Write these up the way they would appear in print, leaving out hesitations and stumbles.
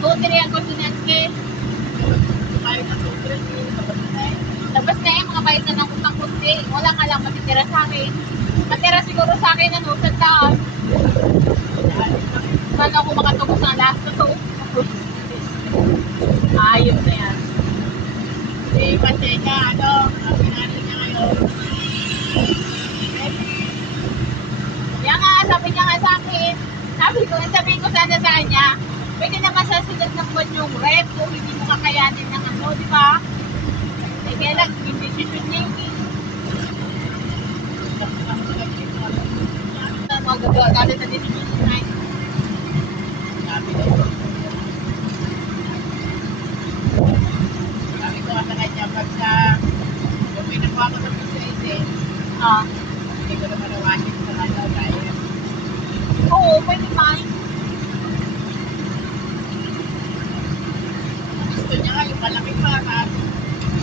Tutiri ako sinanke. Kahit na sobre, Tapos na yung mga bayad na ng utang kunti. Wala ka lang matitira sa akin. Matira siguro sa akin ng usad taon. Paano ako makatubos ng last na to? Ayos na yan. eh, kasi ka, ang pinali niya ngayon. Kaya nga, sabi niya nga sa akin. Sabi ko sana sa kanya, pwede naman sa sunod ng buwan yung rep kung hindi mo kakayanin ng ano, di ba? Eh, kaya lang, hindi decision niya yung mga gagawa galit na decision niya. Sabi ko. Sabi ko sa kanya, pag sa kung may nakuha ko sa PCS, hindi ko naman nawasin sa kanya dahil Oo, pwede man. gusto niya nga yung malaki pa.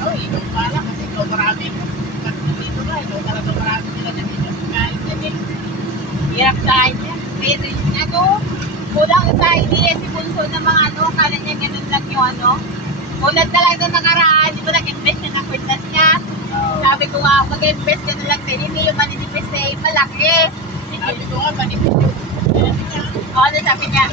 Ikaw pala kasi ikaw marami. Dito ba, ikaw talaga marami sila na dito. Kahit na din. Hirap sa kanya. Pero yung ano, kulang sa idea si Bunso ng mga ano, kala niya ganun lang yung ano. Kulang talaga na nakaraan, di ba nag-invest na ng kwintas niya. Sabi ko nga, mag-invest ka na lang din, hindi yung maninipis na yung malaki. Sabi ko nga, manipis yung O, ano sabi niya?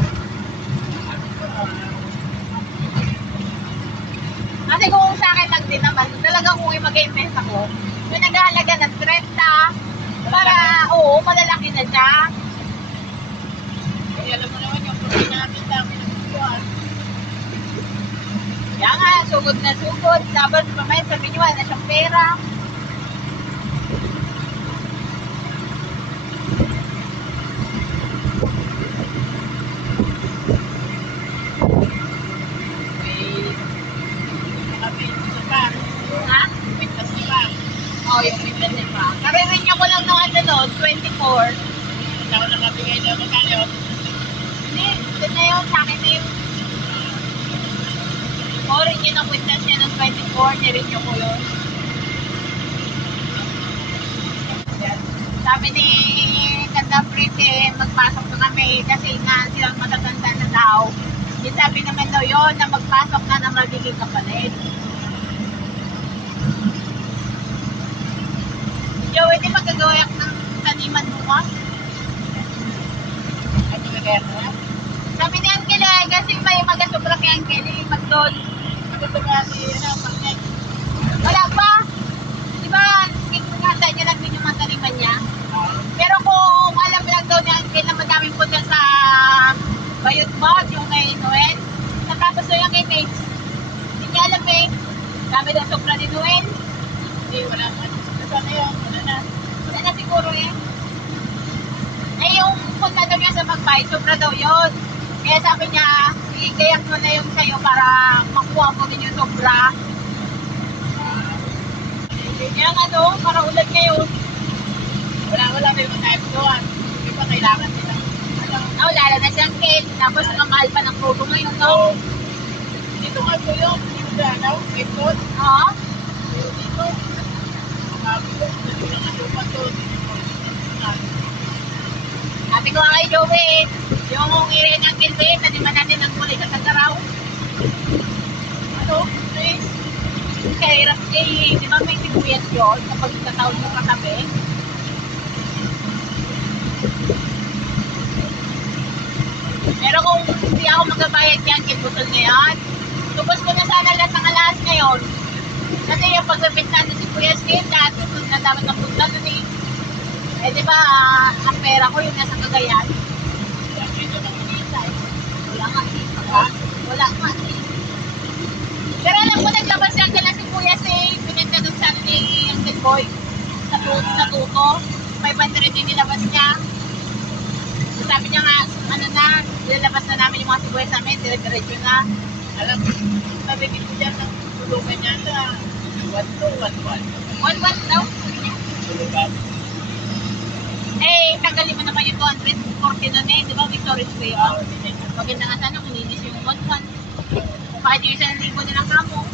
Kasi kung sa akin lang din naman, talaga kung mag-invest ako, yung naghahalaga ng 30, para, oo, malalaki na siya. Kaya alam mo naman yung pagkain natin dami ng buwan. Kaya nga, sugod na sugod. Tapos mamaya sabi niyo, wala na siyang pera. Ha? Pintas niya pa. Oo, yung pintas niya pa. Karirin niyo ko lang ng ano noon, 24. Hindi ako nakabigay na magkano. Hindi, ito na yun, sa akin na yun. O, rin yun ang pintas niya ng 24, nirin niyo ko yun. Sabi ni Kanda Prete, magpasok na kami kasi na silang matatanda na daw. Yung sabi naman daw yun na magpasok na ng magiging kapalit. Joey, di magagawayak ng taniman bukas? Ay, talaga na. Sabi ni Angel eh, kasi may magasobra kay Angel eh, magdol. Ako ito nga si, Pagnet. Wala pa. Di ba, handa niya lang din yung mga taniman niya. Pero kung alam lang daw ni Angel na madaming punta sa Bayot Mod, yung kay Noel, natapos daw yung kay Mates. Hindi niya alam eh. Dami daw sobra ni Noel. Hindi, wala pa. Sana yun, wala na. Wala na siguro eh. Eh yung punta daw niya sa Magpay, sobra daw yun. Kaya sabi niya, igayak mo na yung sayo para makuha mo din yung sobra. Kaya nga no, para ulan ngayon. Wala na yung type doon. Hindi pa kailangan nila. Lalo na siyang cake. Tapos ang mahal pa ng probo ngayon, no? Oo. Dito nga po yung Danaw, Ipod. Oo. Dito. Sabi ko, dito lang ang lupa doon. Sabi ko kay Joey, yung area ng kilbe, taniman natin ng kulay sa Tagaraw. Ano? Please. Kaya hirap eh, di ba may sibuyas yun kapag itataon mo katabi? Pero kung hindi ako magbabayad yan, kitbutol na yan. Tubos ko na sana lahat ng alas ngayon. Kasi yung pagsabit natin si Kuya Skin, dati kung na dapat na punta doon eh. Eh di ba, ang pera ko yung nasa Cagayan. Dito lang inisay. Wala nga eh. Wala nga eh. Pero alam ko, naglabas yan sila si Kuya Skin, pinagda doon sa ni Uncle Boy. Sa tuto. 500 din nilabas niya. So, sabi niya nga, ano na, nilalabas na namin yung mga sibuyas namin, dire-diretso na. Alam mo, nabigil ko dyan ng tulungan niya sa 1-2-1-1. 1-1 daw. Tulugan. Eh, tagalin mo naman yung 240 nun eh. Di ba, may storage ko yun? Maganda nga sana kung linis yung 1-1. Kahit yung 1,000 nilang kamo.